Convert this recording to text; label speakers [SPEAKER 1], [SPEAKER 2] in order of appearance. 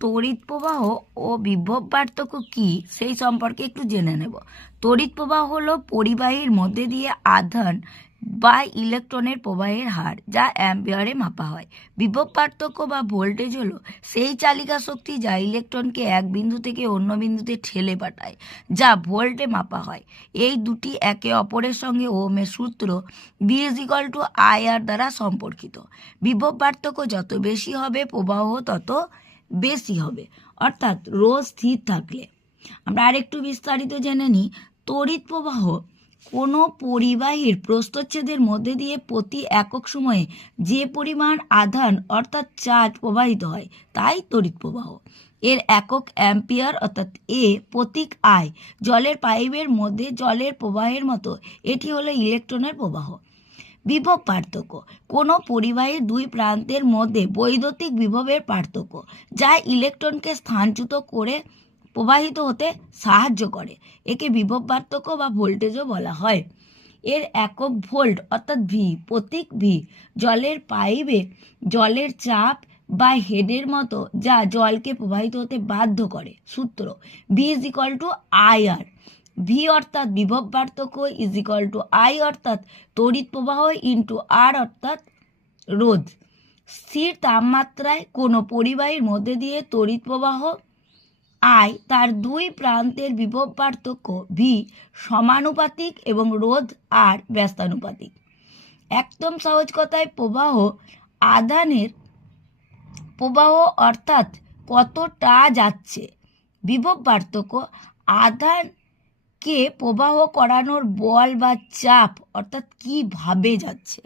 [SPEAKER 1] তড়িৎ প্রবাহ ও বিভব পার্থক্য কি সেই সম্পর্কে একটু জেনে নেব। তড়িৎ প্রবাহ হলো পরিবাহীর মধ্যে দিয়ে আধান বা ইলেকট্রনের প্রবাহের হার, যা অ্যাম্পিয়ারে মাপা হয়। বিভব পার্থক্য বা ভোল্টেজ হলো সেই চালিকা শক্তি যা ইলেকট্রনকে এক বিন্দু থেকে অন্য বিন্দুতে ঠেলে পাঠায়, যা ভোল্টে মাপা হয়। এই দুটি একে অপরের সঙ্গে ওমের সূত্র বি টু আই আর দ্বারা সম্পর্কিত। বিভব পার্থক্য যত বেশি হবে প্রবাহ তত বেশি হবে। অর্থাৎ রোজ স্থির থাকলে। আমরা আরেকটু বিস্তারিত জেনে নিই। তড়িৎ প্রবাহ কোনো পরিবাহীর প্রস্তচ্ছেদের মধ্যে দিয়ে প্রতি একক সময়ে যে পরিমাণ আধান অর্থাৎ চার্জ প্রবাহিত হয়, তাই তড়িৎ প্রবাহ। এর একক অ্যাম্পিয়ার অর্থাৎ এ প্রতীক আয় জলের পাইপের মধ্যে জলের প্রবাহের মতো। এটি হলো ইলেকট্রনের প্রবাহ। বিভব পার্থক্য কোনো পরিবাহীর দুই প্রান্তের মধ্যে বৈদ্যুতিক বিভবের পার্থক্য, যা ইলেকট্রনকে স্থানচ্যুত করে প্রবাহিত হতে সাহায্য করে। একে বিভব পার্থক্য বা ভোল্টেজও বলা হয়। এর একক ভোল্ট অর্থাৎ ভি প্রতীক ভি জলের পাইপে জলের চাপ বা হেডের মতো যা জলকে প্রবাহিত হতে বাধ্য করে। সূত্র V is equal to I R V অর্থাৎ বিভব পার্থক্য ইজ ইকাল টু আই অর্থাৎ তড়িৎ প্রবাহ ইন্টু আর অর্থাৎ রোধ। স্থির তাপমাত্রায় কোনো পরিবাহীর মধ্যে দিয়ে তড়িৎ প্রবাহ আই তার দুই প্রান্তের বিভব পার্থক্য ভি সমানুপাতিক এবং রোধ আর ব্যস্তানুপাতিক। একদম সহজ কথায় প্রবাহ আধানের প্রবাহ অর্থাৎ কতটা যাচ্ছে। বিভব পার্থক্য আধানকে প্রবাহ করানোর বল বা চাপ অর্থাৎ কীভাবে যাচ্ছে?